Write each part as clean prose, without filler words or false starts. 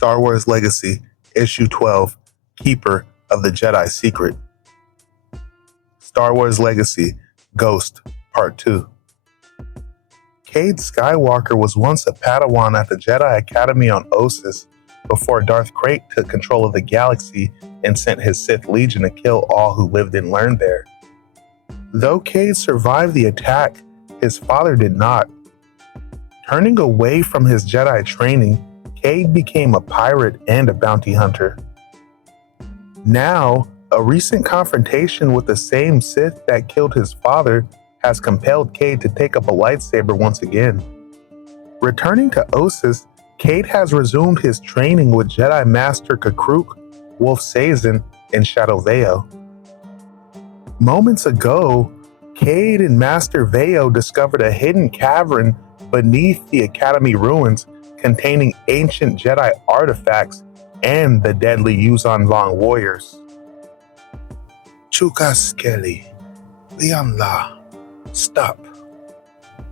Star Wars Legacy, Issue 12, Keeper of the Jedi Secret. Star Wars Legacy, Ghost, Part 2. Cade Skywalker was once a Padawan at the Jedi Academy on Ossus before Darth Krayt took control of the galaxy and sent his Sith Legion to kill all who lived and learned there. Though Cade survived the attack, his father did not. Turning away from his Jedi training, Cade became a pirate and a bounty hunter. Now, a recent confrontation with the same Sith that killed his father has compelled Cade to take up a lightsaber once again. Returning to Ossus, Cade has resumed his training with Jedi Master Kakruk, Wolf Sazin, and Shadow Veo. Moments ago, Cade and Master Veo discovered a hidden cavern beneath the Academy ruins containing ancient Jedi artifacts and the deadly Yuuzhan Vong warriors. Chukaskeli, Lianla, stop.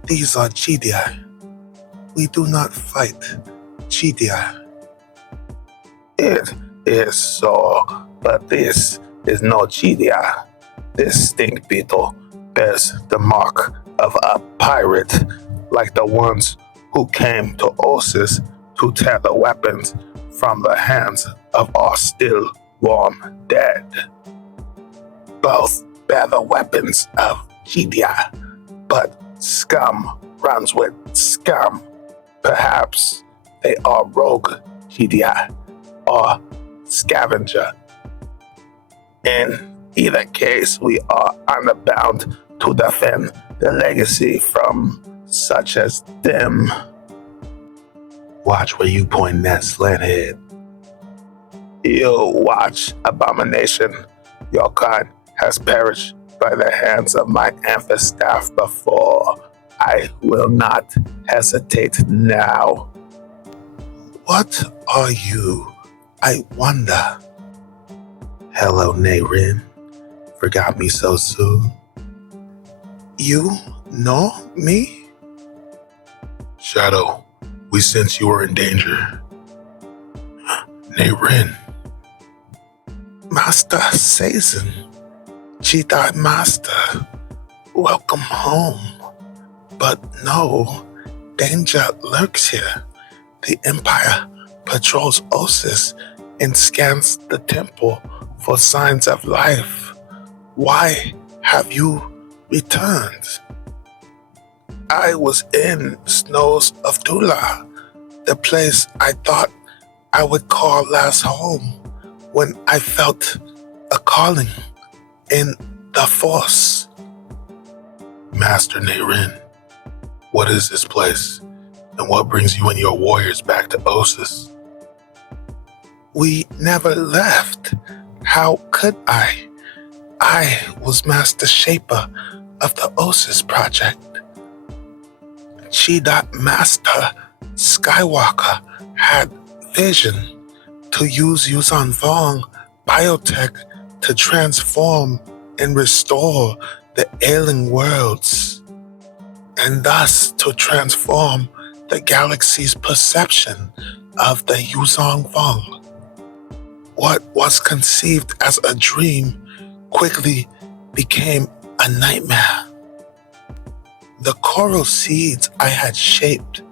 These are Jedi. We do not fight Jedi. It is so, but this is no Jedi. This stink beetle bears the mark of a pirate, like the ones who came to Ossus to tear the weapons from the hands of our still warm dead. Both bear the weapons of Jedi, but scum runs with scum. Perhaps they are rogue Jedi or scavenger. In either case, we are honor-bound to defend the legacy from such as them. Watch where you point that slanthead. You watch, abomination. Your kind has perished by the hands of my amphistaff before. I will not hesitate now. What are you? I wonder. Hello, Nayrin. Forgot me so soon? You know me? Shadow, we sense you are in danger. Nayrin. Master Sazin, Jedi Master, welcome home. But no, danger lurks here. The Empire patrols Ossus and scans the temple for signs of life. Why have you returned? I was in Snows of Dula, the place I thought I would call last home when I felt a calling in the Force. Master Nayrin, what is this place, and what brings you and your warriors back to Ossus? We never left. How could I? I was Master Shaper of the Ossus Project. Jedi Master Skywalker had vision to use Yuuzhan Vong biotech to transform and restore the ailing worlds, and thus to transform the galaxy's perception of the Yuuzhan Vong. What was conceived as a dream quickly became a nightmare. The coral seeds I had shaped,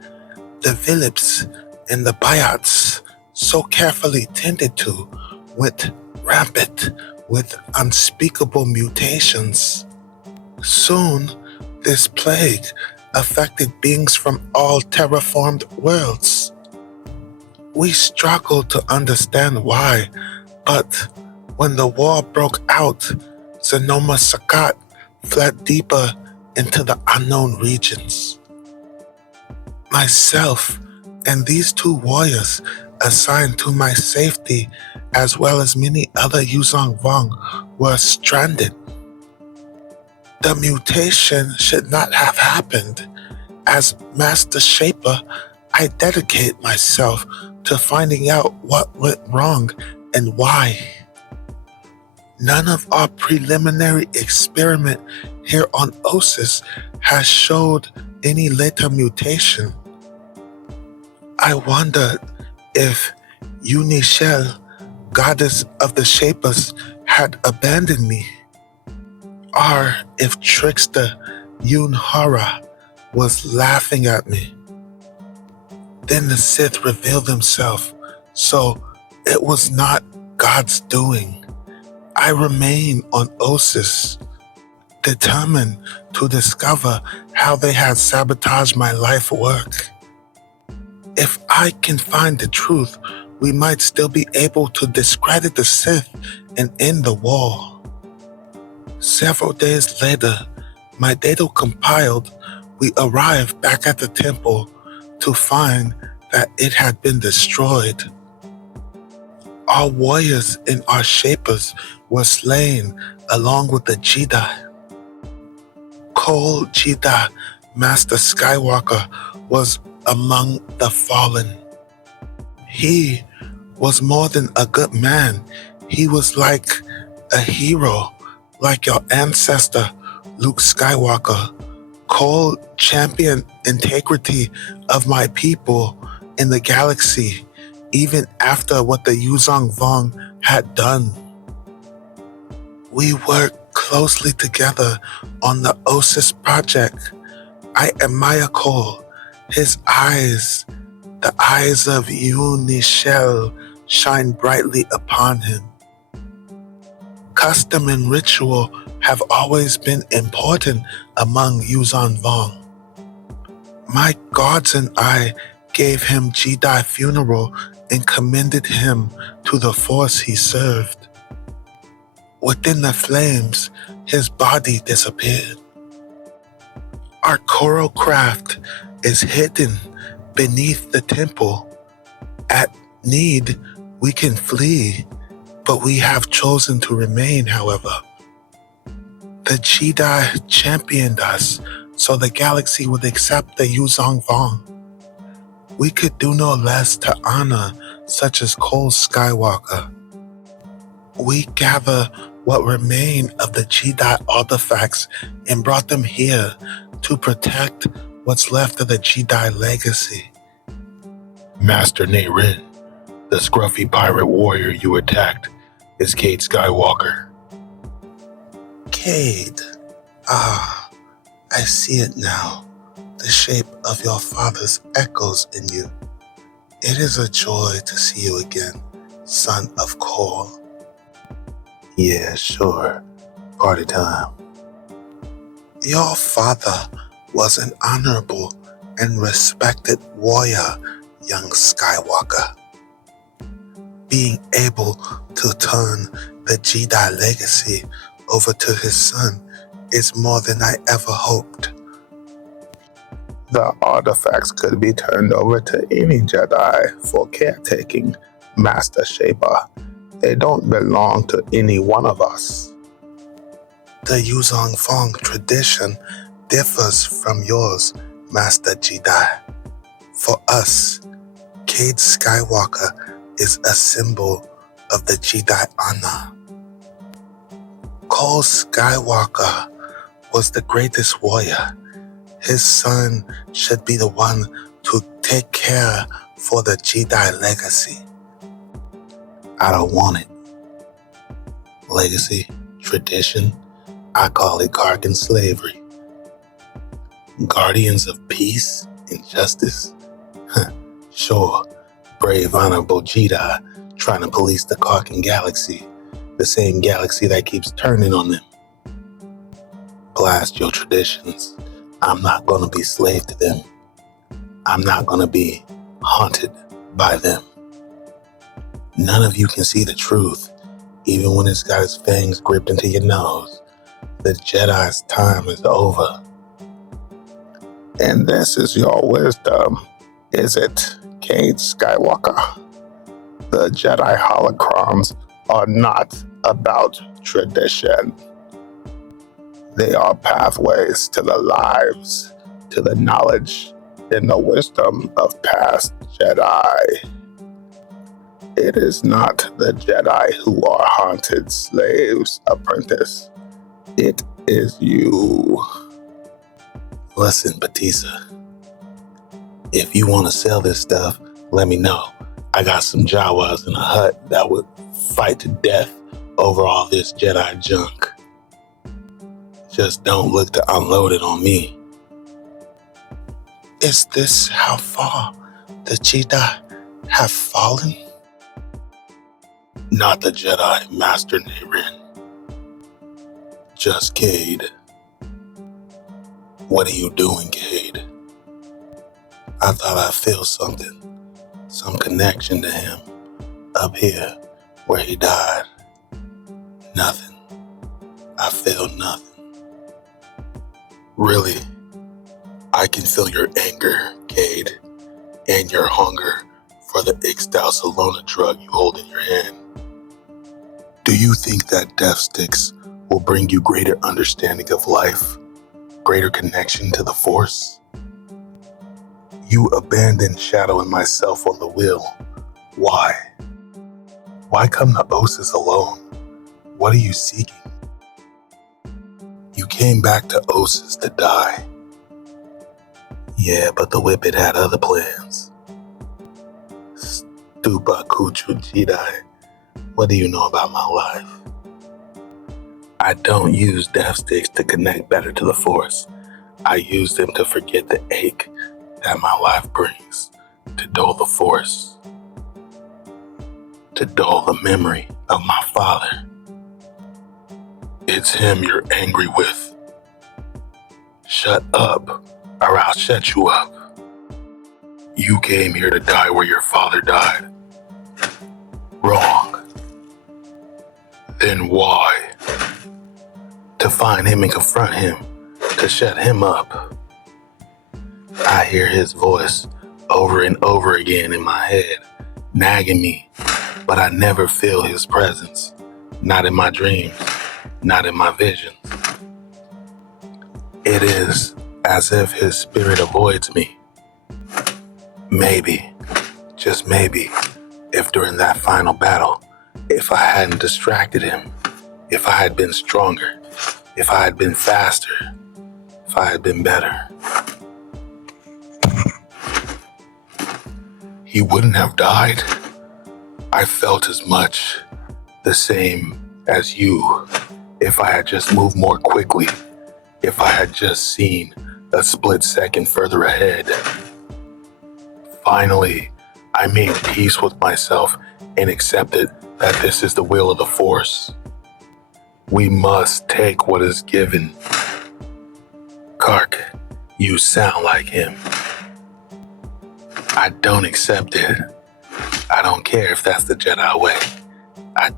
the villips and the biots so carefully tended to, went rampant with unspeakable mutations. Soon, this plague affected beings from all terraformed worlds. We struggled to understand why, but when the war broke out, Sonoma Sakat fled deeper into the unknown regions. Myself and these two warriors assigned to my safety, as well as many other Yuuzhan Vong, were stranded. The mutation should not have happened. As Master Shaper, I dedicate myself to finding out what went wrong and why. None of our preliminary experiment here on Ossus has showed any later mutation. I wondered if Unishel, goddess of the Shapers, had abandoned me. Or if trickster Yunhara was laughing at me. Then the Sith revealed himself, so it was not God's doing. I remain on Osis, determined to discover how they had sabotaged my life work. If I can find the truth, we might still be able to discredit the Sith and end the war. Several days later, my data compiled, we arrived back at the temple to find that it had been destroyed. Our warriors and our shapers were slain along with the Jedi. Cole Jedi, Master Skywalker, was among the fallen. He was more than a good man. He was like a hero, like your ancestor, Luke Skywalker. Cole championed integrity of my people in the galaxy, even after what the Yuzong Vong had done. We worked closely together on the Osis project. I admire Cole. His eyes, the eyes of Unishel, shine brightly upon him. Custom and ritual have always been important among Yuzon Vong. My gods and I gave him Jedi funeral and commended him to the force he served. Within the flames, his body disappeared. Our choral craft is hidden beneath the temple. At need, we can flee, but we have chosen to remain, however. The Jedi championed us so the galaxy would accept the Yuzong Vong. We could do no less to honor such as Cole Skywalker. We gather what remained of the Jedi artifacts and brought them here to protect what's left of the Jedi legacy. Master Nate Rin, the scruffy pirate warrior you attacked, is Cade Skywalker. Cade. Ah, I see it now. The shape of your father's echoes in you. It is a joy to see you again, son of Cole. Yeah, sure. Party time. Your father was an honorable and respected warrior, young Skywalker. Being able to turn the Jedi legacy over to his son is more than I ever hoped. The artifacts could be turned over to any Jedi for caretaking, Master Shaper. They don't belong to any one of us. The Yuzong Vong tradition differs from yours, Master Jedi. For us, Cade Skywalker is a symbol of the Jedi honor. Cole Skywalker was the greatest warrior. His son should be the one to take care for the Jedi legacy. I don't want it. Legacy, tradition, I call it Kargan slavery. Guardians of peace and justice? Sure, brave, honorable Jedi trying to police the Kargan galaxy, the same galaxy that keeps turning on them. Blast your traditions. I'm not going to be slave to them. I'm not going to be haunted by them. None of you can see the truth, even when it's got its fangs gripped into your nose. The Jedi's time is over. And this is your wisdom, is it, Cade Skywalker? The Jedi holocrons are not about tradition. They are pathways to the lives, to the knowledge, and the wisdom of past Jedi. It is not the Jedi who are haunted slaves, apprentice. It is you. Listen, Batista. If you want to sell this stuff, let me know. I got some Jawas in a hut that would fight to death over all this Jedi junk. Just don't look to unload it on me. Is this how far the Jedi have fallen? Not the Jedi, Master Naren. Just Cade. What are you doing, Cade? I thought I'd feel something. Some connection to him. Up here, where he died. Nothing. I feel nothing. Really, I can feel your anger, Cade, and your hunger for the Ixtal Salona drug you hold in your hand. Do you think that death sticks will bring you greater understanding of life, greater connection to the Force? You abandoned Shadow and myself on the wheel. Why? Why come to Ossus alone? What are you seeking? You came back to Ossus to die. Yeah, but the Whippet had other plans. Stupa Kuchu Jedi, what do you know about my life? I don't use death sticks to connect better to the Force. I use them to forget the ache that my life brings, to dull the Force, to dull the memory of my father. It's him you're angry with. Shut up, or I'll shut you up. You came here to die where your father died. Wrong. Then why? To find him and confront him, to shut him up. I hear his voice over and over again in my head, nagging me, but I never feel his presence. Not in my dreams, not in my visions. It is as if his spirit avoids me. Maybe, just maybe, if during that final battle, if I hadn't distracted him, if I had been stronger, if I had been faster, if I had been better, he wouldn't have died. I felt as much the same as you if I had just moved more quickly, if I had just seen a split second further ahead. Finally, I made peace with myself and accepted that this is the will of the Force. We must take what is given. Kark, you sound like him. I don't accept it. I don't care if that's the Jedi way. I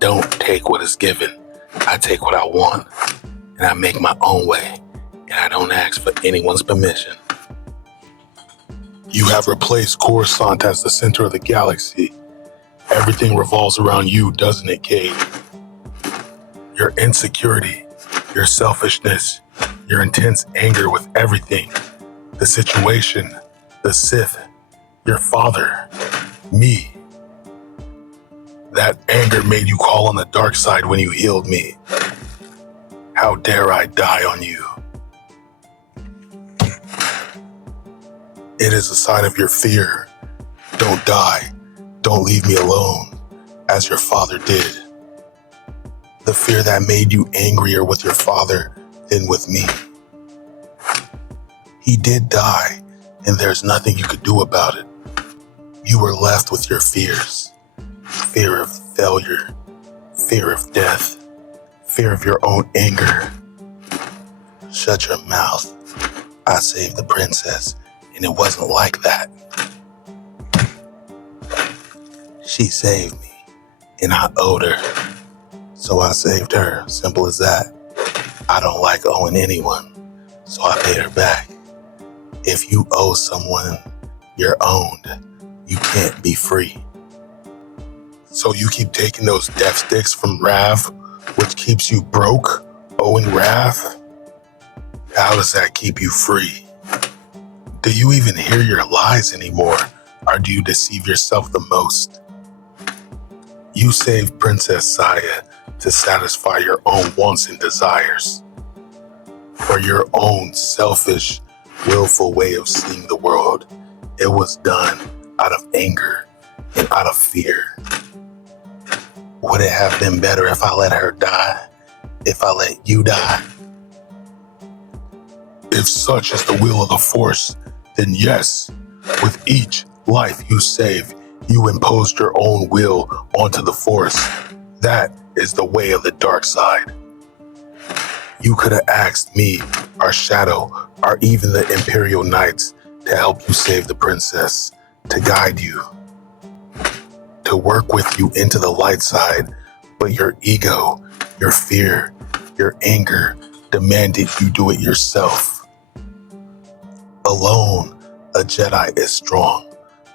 don't take what is given. I take what I want, and I make my own way, and I don't ask for anyone's permission. You have replaced Coruscant as the center of the galaxy. Everything revolves around you, doesn't it, Cade? Your insecurity, your selfishness, your intense anger with everything, the situation, the Sith, your father, me. That anger made you call on the dark side when you healed me. How dare I die on you? It is a sign of your fear. Don't die. Don't leave me alone, as your father did. The fear that made you angrier with your father than with me. He did die, and there's nothing you could do about it. You were left with your fears. Fear of failure, fear of death, fear of your own anger. Shut your mouth. I saved the princess, and it wasn't like that. She saved me, and I owed her. So I saved her, simple as that. I don't like owing anyone, so I paid her back. If you owe someone, you're owned. You can't be free. So you keep taking those death sticks from Rav, which keeps you broke, owing Rav? How does that keep you free? Do you even hear your lies anymore, or do you deceive yourself the most? You saved Princess Saya to satisfy your own wants and desires, for your own selfish, willful way of seeing the world. It was done out of anger, and out of fear. Would it have been better if I let her die? If I let you die? If such is the will of the Force, then yes, with each life you save, you imposed your own will onto the Force. That is the way of the dark side. You could have asked me, our Shadow, or even the Imperial Knights to help you save the princess, to guide you, to work with you into the light side, but your ego, your fear, your anger demanded you do it yourself. Alone, a Jedi is strong,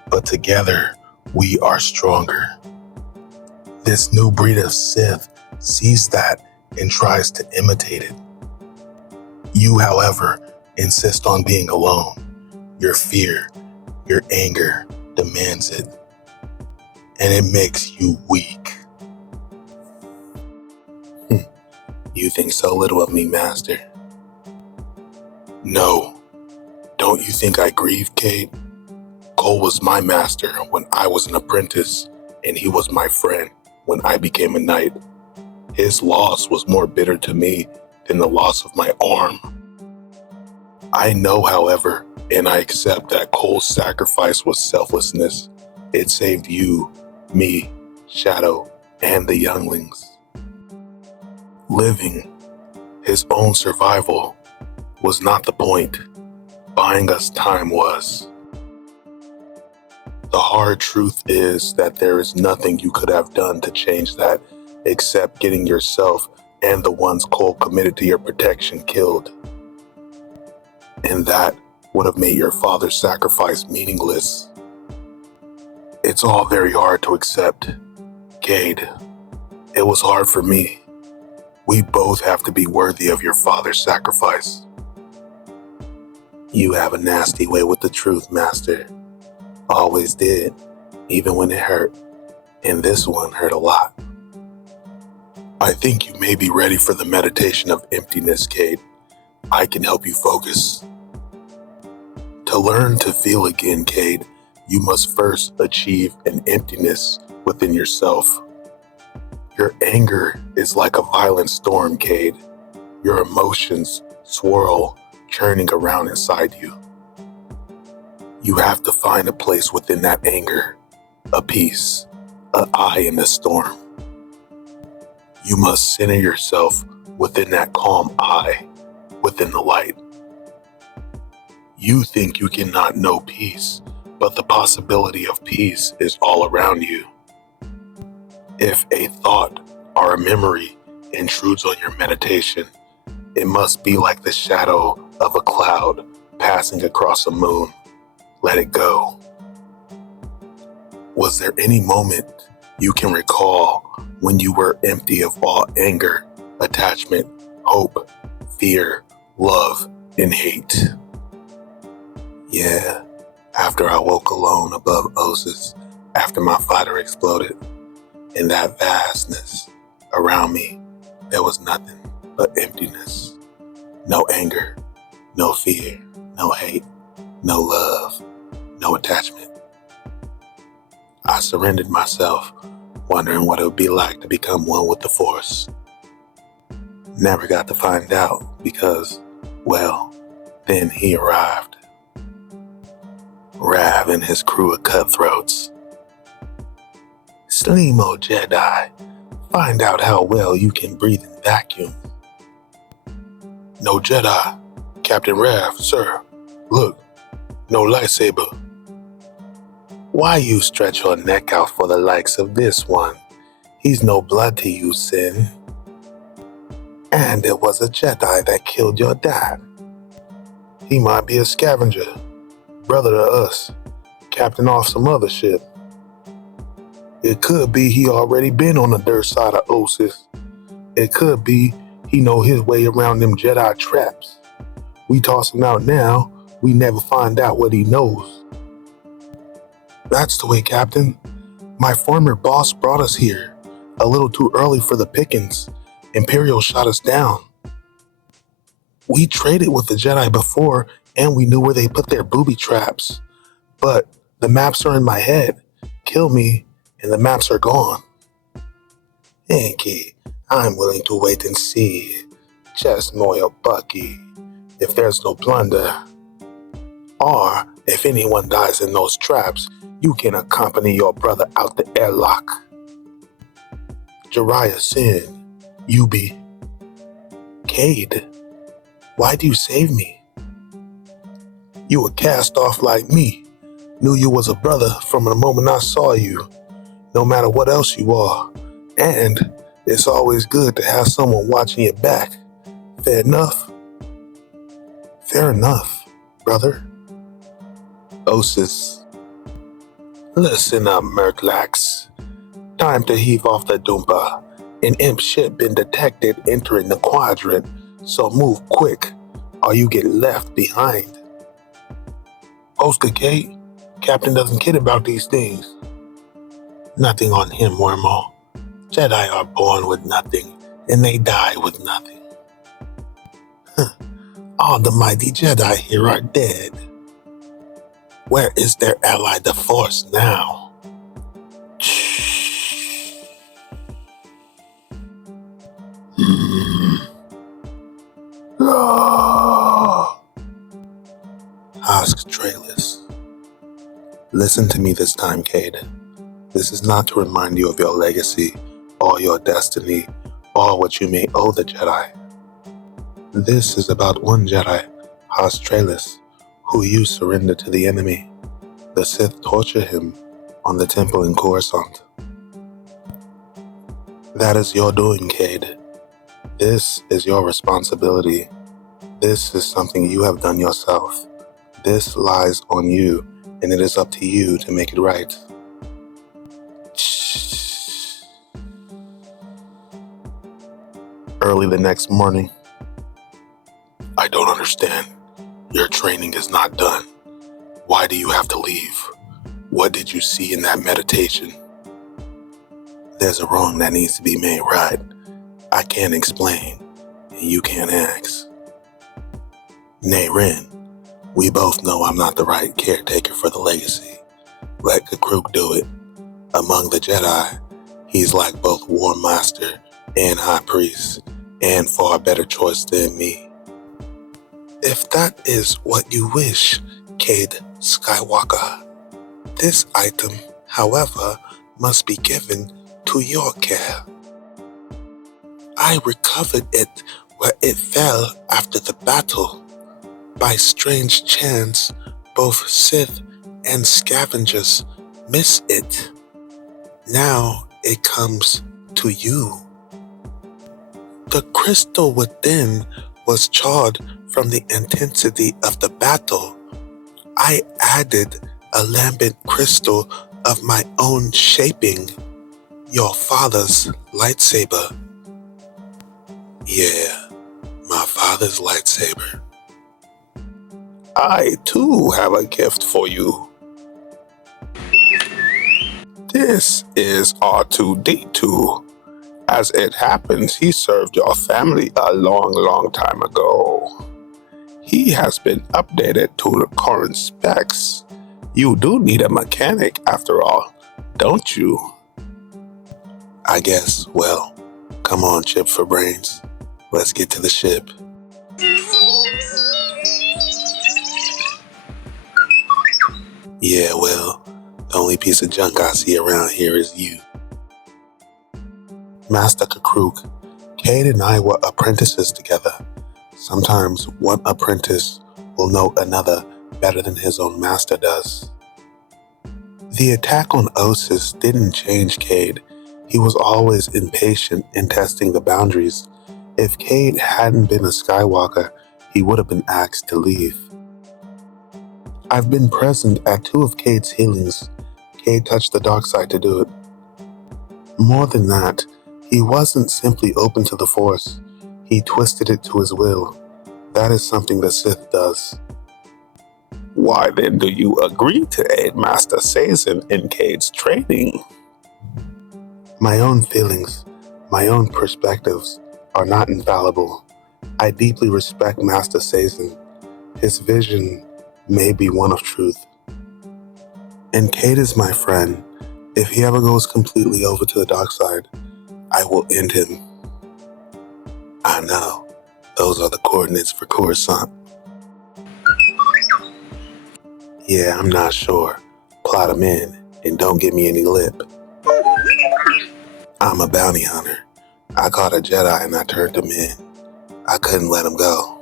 but together, we are stronger. This new breed of Sith sees that and tries to imitate it. You, however, insist on being alone. Your fear, your anger demands it, and it makes you weak. You think so little of me, Master. No. Don't you think I grieve, Cade? Cole was my master when I was an apprentice, and he was my friend when I became a knight. His loss was more bitter to me than the loss of my arm. I know, however, and I accept that Cole's sacrifice was selflessness. It saved you, me, Shadow, and the younglings. Living, his own survival, was not the point. Buying us time was. The hard truth is that there is nothing you could have done to change that except getting yourself and the ones Cole committed to your protection killed. And that would have made your father's sacrifice meaningless. It's all very hard to accept, Cade. It was hard for me. We both have to be worthy of your father's sacrifice. You have a nasty way with the truth, Master. Always did, even when it hurt. And this one hurt a lot. I think you may be ready for the meditation of emptiness, Cade. I can help you focus. To learn to feel again, Cade, you must first achieve an emptiness within yourself. Your anger is like a violent storm, Cade. Your emotions swirl, churning around inside you. You have to find a place within that anger, a peace, an eye in the storm. You must center yourself within that calm eye, within the light. You think you cannot know peace, but the possibility of peace is all around you. If a thought or a memory intrudes on your meditation, it must be like the shadow of a cloud passing across a moon. Let it go. Was there any moment you can recall when you were empty of all anger, attachment, hope, fear, love, and hate? Yeah, after I woke alone above Osis, after my fighter exploded, in that vastness around me, there was nothing but emptiness. No anger, no fear, no hate, no love, no attachment. I surrendered myself, wondering what it would be like to become one with the Force. Never got to find out because, well, then he arrived. Rav and his crew of cutthroats. Slimo Jedi, find out how well you can breathe in vacuum. No Jedi. Captain Rav, sir. Look, no lightsaber. Why you stretch your neck out for the likes of this one? He's no blood to you, Sin. And it was a Jedi that killed your dad. He might be a scavenger, brother to us, captain off some other ship. It could be he already been on the dirt side of Osis. It could be he know his way around them Jedi traps. We toss him out now, we never find out what he knows. That's the way, Captain. My former boss brought us here, a little too early for the pickings. Imperial shot us down. We traded with the Jedi before, and we knew where they put their booby traps. But the maps are in my head. kill me and the maps are gone. Yankee, I'm willing to wait and see. Just Moyle Bucky, if there's no plunder. Or, if anyone dies in those traps, you can accompany your brother out the airlock. Jariah Sin, you be. Cade, why do you save me? You were cast off like me. Knew you was a brother from the moment I saw you, no matter what else you are. And it's always good to have someone watching your back. Fair enough? Fair enough, brother. Osis. Listen up, Merklax. Time to heave off the Doompa. An imp ship been detected entering the quadrant, so move quick or you get left behind. Oscar Kate, Captain doesn't kid about these things. Nothing on him, Wormhole. Jedi are born with nothing, and they die with nothing. All the mighty Jedi here are dead. Where is their ally, the Force, now? Ask Trailus. Listen to me this time, Cade. This is not to remind you of your legacy, or your destiny, or what you may owe the Jedi. This is about one Jedi, Trailus, who you surrendered to the enemy. The Sith torture him on the temple in Coruscant. That is your doing, Cade. This is your responsibility. This is something you have done yourself. This lies on you, and it is up to you to make it right. Early the next morning. I don't understand. Your training is not done. Why do you have to leave? What did you see in that meditation? There's a wrong that needs to be made right. I can't explain, and you can't ask. Nay, Ren, we both know I'm not the right caretaker for the legacy. Let Kakruk do it. Among the Jedi, he's like both War Master and High Priest, and far better choice than me. If that is what you wish, Cade Skywalker, this item, however, must be given to your care. I recovered it where it fell after the battle. By strange chance, both Sith and scavengers miss it. Now it comes to you. The crystal within was charred from the intensity of the battle. I added a lambent crystal of my own shaping, your father's lightsaber. Yeah, my father's lightsaber. I too have a gift for you. This is R2-D2. As it happens, he served your family a long time ago. He has been updated to the current specs. You do need a mechanic after all, don't you? I guess, well, come on, Chip for brains. Let's get to the ship. Yeah, well, the only piece of junk I see around here is you. Master Kakruk, Cade and I were apprentices together. Sometimes one apprentice will know another better than his own master does. The attack on Osis didn't change Cade. He was always impatient in testing the boundaries. If Cade hadn't been a Skywalker, he would have been asked to leave. I've been present at 2 of Cade's healings. Cade touched the dark side to do it. More than that, he wasn't simply open to the Force. He twisted it to his will. That is something the Sith does. Why then do you agree to aid Master Sazin in Cade's training? My own feelings, my own perspectives are not infallible. I deeply respect Master Sazin. His vision may be one of truth. And Cade is my friend. If he ever goes completely over to the dark side, I will end him. I know. Those are the coordinates for Coruscant. Yeah, I'm not sure. Plot him in, and don't give me any lip. I'm a bounty hunter. I caught a Jedi and I turned him in. I couldn't let him go.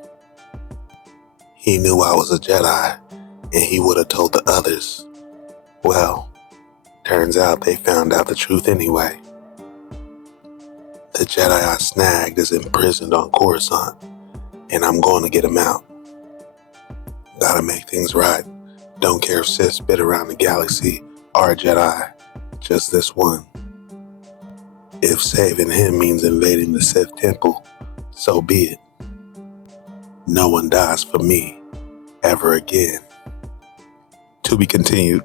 He knew I was a Jedi, and he would have told the others. Well, turns out they found out the truth anyway. The Jedi I snagged is imprisoned on Coruscant, and I'm going to get him out. Gotta make things right. Don't care if Sith's been around the galaxy or a Jedi, just this one. If saving him means invading the Sith temple, so be it. No one dies for me, ever again. To be continued.